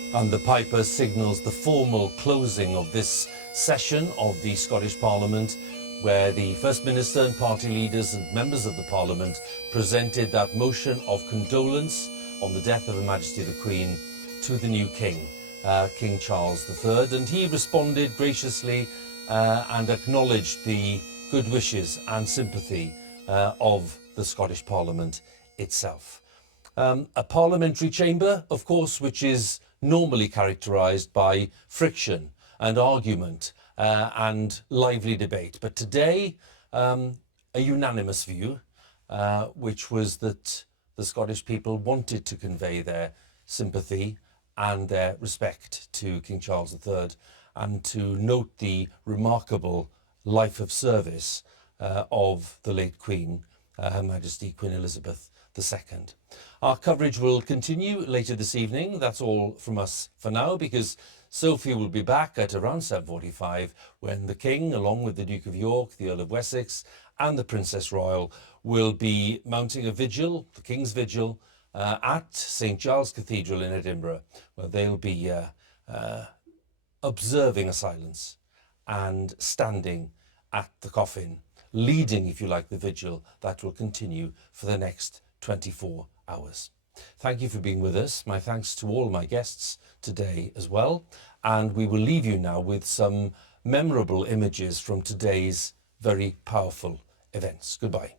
And the piper signals the formal closing of this session of the Scottish Parliament, where the First Minister and party leaders and members of the Parliament presented that motion of condolence on the death of Her Majesty the Queen to the new King, King Charles III. And he responded graciously and acknowledged the good wishes and sympathy of the Scottish Parliament itself. A parliamentary chamber, of course, which is normally characterised by friction and argument and lively debate. But today, a unanimous view, which was that the Scottish people wanted to convey their sympathy and their respect to King Charles III and to note the remarkable life of service of the late Queen, Her Majesty Queen Elizabeth II. Our coverage will continue later this evening. That's all from us for now, because Sophie will be back at around 7:45 when the King, along with the Duke of York, the Earl of Wessex and the Princess Royal, will be mounting a vigil, the King's Vigil, at St Giles Cathedral in Edinburgh, where they'll be observing a silence and standing at the coffin, leading, if you like, the vigil that will continue for the next 24 hours. Thank you for being with us. My thanks to all my guests today as well. And we will leave you now with some memorable images from today's very powerful events. Goodbye.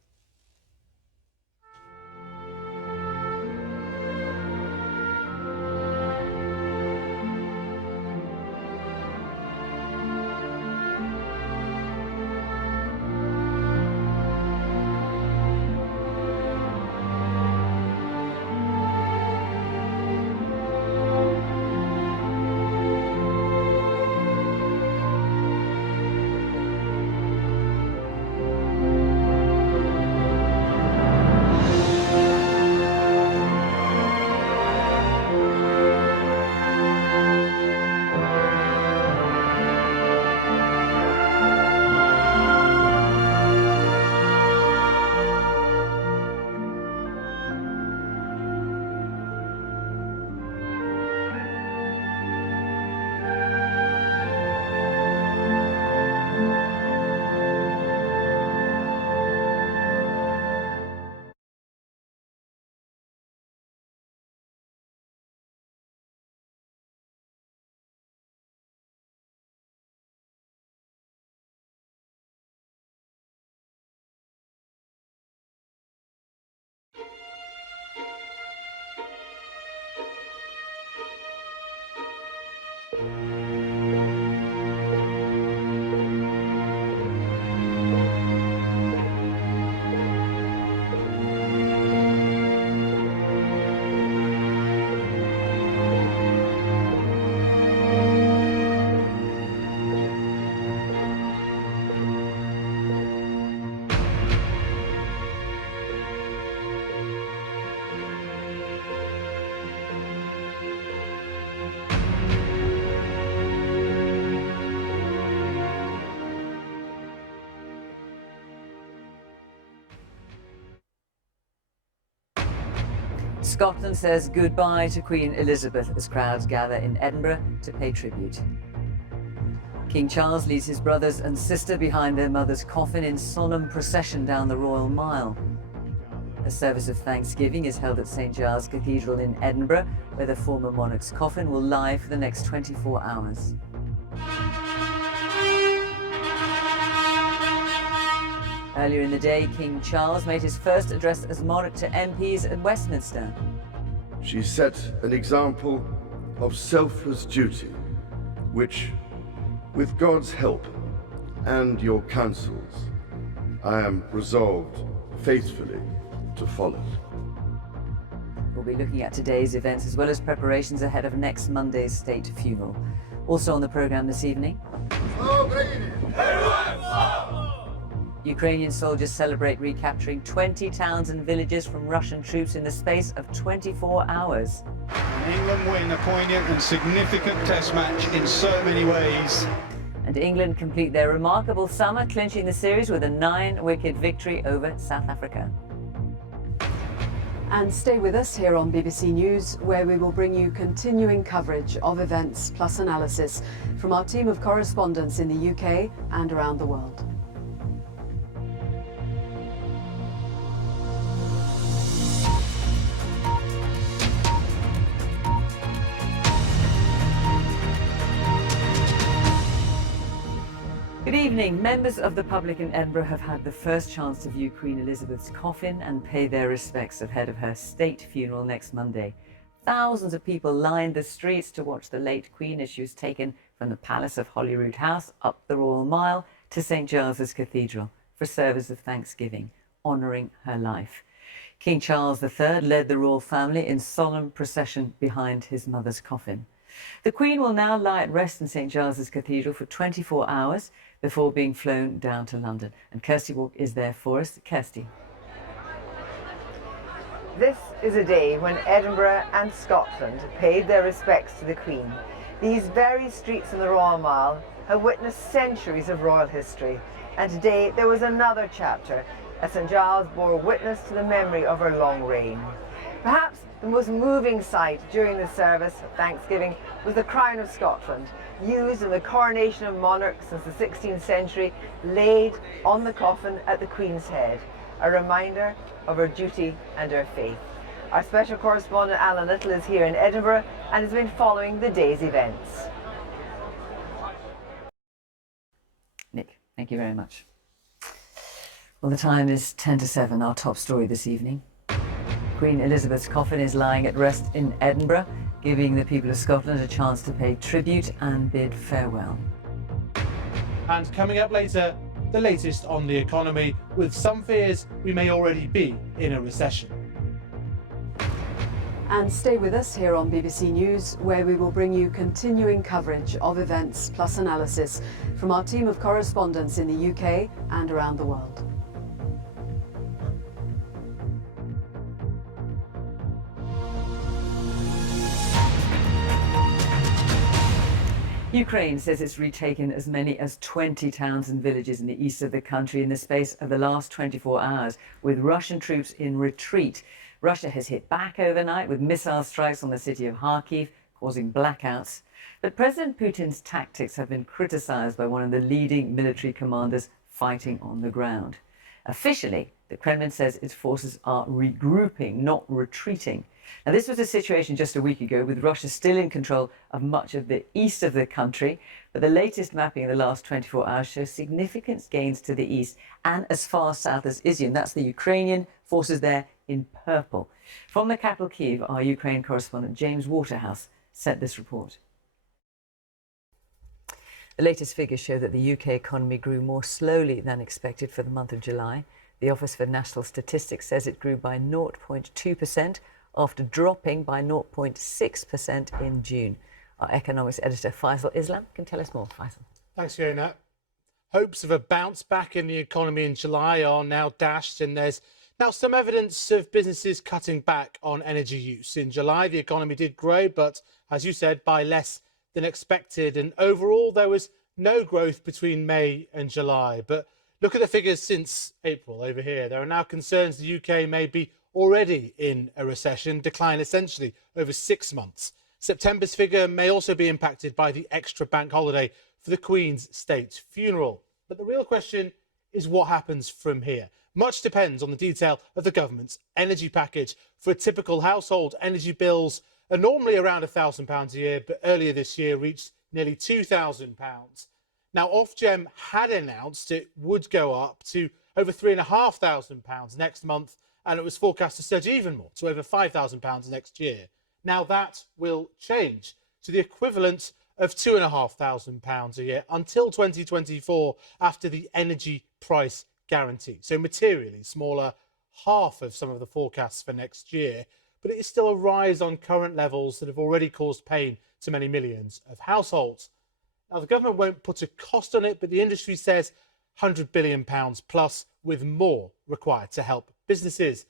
Scotland says goodbye to Queen Elizabeth as crowds gather in Edinburgh to pay tribute. King Charles leads his brothers and sister behind their mother's coffin in solemn procession down the Royal Mile. A service of thanksgiving is held at St Giles Cathedral in Edinburgh, where the former monarch's coffin will lie for the next 24 hours. Earlier in the day, King Charles made his first address as monarch to MPs at Westminster. She set an example of selfless duty, which, with God's help and your counsels, I am resolved faithfully to follow. We'll be looking at today's events as well as preparations ahead of next Monday's state funeral. Also on the programme this evening, Ukrainian soldiers celebrate recapturing 20 towns and villages from Russian troops in the space of 24 hours. England win a poignant and significant test match in so many ways. And England complete their remarkable summer, clinching the series with a 9-wicket victory over South Africa. And stay with us here on BBC News, where we will bring you continuing coverage of events plus analysis from our team of correspondents in the UK and around the world. Good evening. Members of the public in Edinburgh have had the first chance to view Queen Elizabeth's coffin and pay their respects ahead of her state funeral next Monday. Thousands of people lined the streets to watch the late Queen as she was taken from the Palace of Holyrood House up the Royal Mile to St Giles's Cathedral for service of thanksgiving, honouring her life. King Charles III led the royal family in solemn procession behind his mother's coffin. The Queen will now lie at rest in St Giles's Cathedral for 24 hours before being flown down to London. And Kirsty Walk is there for us. Kirsty. This is a day when Edinburgh and Scotland paid their respects to the Queen. These very streets in the Royal Mile have witnessed centuries of royal history, and today there was another chapter as St Giles bore witness to the memory of her long reign. Perhaps the most moving sight during the service of Thanksgiving was the crown of Scotland, used in the coronation of monarchs since the 16th century, laid on the coffin at the Queen's head, a reminder of her duty and her faith. Our special correspondent Alan Little is here in Edinburgh and has been following the day's events. Nick, thank you very much. Well, the time is 10 to 7, our top story this evening. Queen Elizabeth's coffin is lying at rest in Edinburgh, giving the people of Scotland a chance to pay tribute and bid farewell. And coming up later, the latest on the economy, with some fears we may already be in a recession. And stay with us here on BBC News, where we will bring you continuing coverage of events plus analysis from our team of correspondents in the UK and around the world. Ukraine says it's retaken as many as 20 towns and villages in the east of the country in the space of the last 24 hours, with Russian troops in retreat. Russia has hit back overnight with missile strikes on the city of Kharkiv, causing blackouts. But President Putin's tactics have been criticised by one of the leading military commanders fighting on the ground. Officially, the Kremlin says its forces are regrouping, not retreating. Now, this was a situation just a week ago with Russia still in control of much of the east of the country, but the latest mapping in the last 24 hours shows significant gains to the east and as far south as Izium. That's the Ukrainian forces there in purple. From the capital Kyiv, our Ukraine correspondent James Waterhouse sent this report. The latest figures show that the UK economy grew more slowly than expected for the month of July. The Office for National Statistics says it grew by 0.2%, after dropping by 0.6% in June. Our economics editor Faisal Islam can tell us more. Faisal. Thanks, Fiona. Hopes of a bounce back in the economy in July are now dashed, and there's now some evidence of businesses cutting back on energy use. In July, the economy did grow, but as you said, by less than expected. And overall, there was no growth between May and July. But look at the figures since April over here. There are now concerns the UK may be already in a recession, decline essentially over 6 months. September's figure may also be impacted by the extra bank holiday for the Queen's state funeral. But the real question is what happens from here. Much depends on the detail of the government's energy package. For a typical household, energy bills are normally around £1,000 a year, but earlier this year reached nearly £2,000. Now, Ofgem had announced it would go up to over £3,500 next month, and it was forecast to surge even more to over £5,000 next year. Now that will change to the equivalent of £2,500 a year until 2024 after the energy price guarantee. So materially smaller, half of some of the forecasts for next year, but it is still a rise on current levels that have already caused pain to many millions of households. Now the government won't put a cost on it, but the industry says £100 billion plus, with more required to help businesses.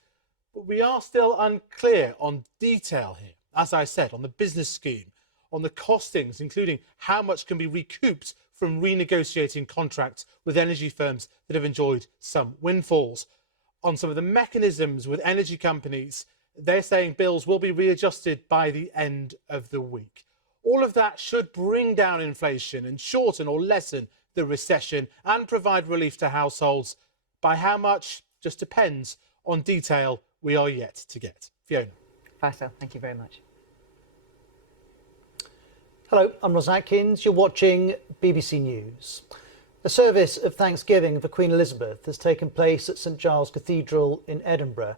But we are still unclear on detail here, as I said, on the business scheme, on the costings, including how much can be recouped from renegotiating contracts with energy firms that have enjoyed some windfalls, on some of the mechanisms with energy companies They're saying bills will be readjusted by the end of the week. All of that should bring down inflation and shorten or lessen the recession and provide relief to households. By how much just depends on detail we are yet to get. Fiona. Faisal, thank you very much. Hello, I'm Ros Atkins. You're watching BBC News. A service of thanksgiving for Queen Elizabeth has taken place at St Giles Cathedral in Edinburgh.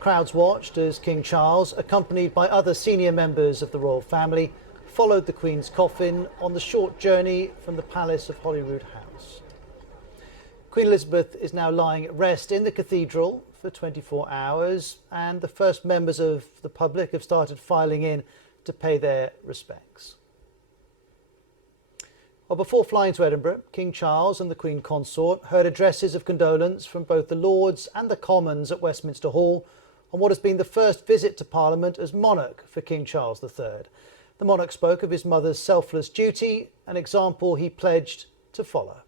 Crowds watched as King Charles, accompanied by other senior members of the royal family, followed the Queen's coffin on the short journey from the Palace of Holyrood House. Queen Elizabeth is now lying at rest in the cathedral for 24 hours, and the first members of the public have started filing in to pay their respects. Well, before flying to Edinburgh, King Charles and the Queen Consort heard addresses of condolence from both the Lords and the Commons at Westminster Hall on what has been the first visit to Parliament as monarch for King Charles III. The monarch spoke of his mother's selfless duty, an example he pledged to follow.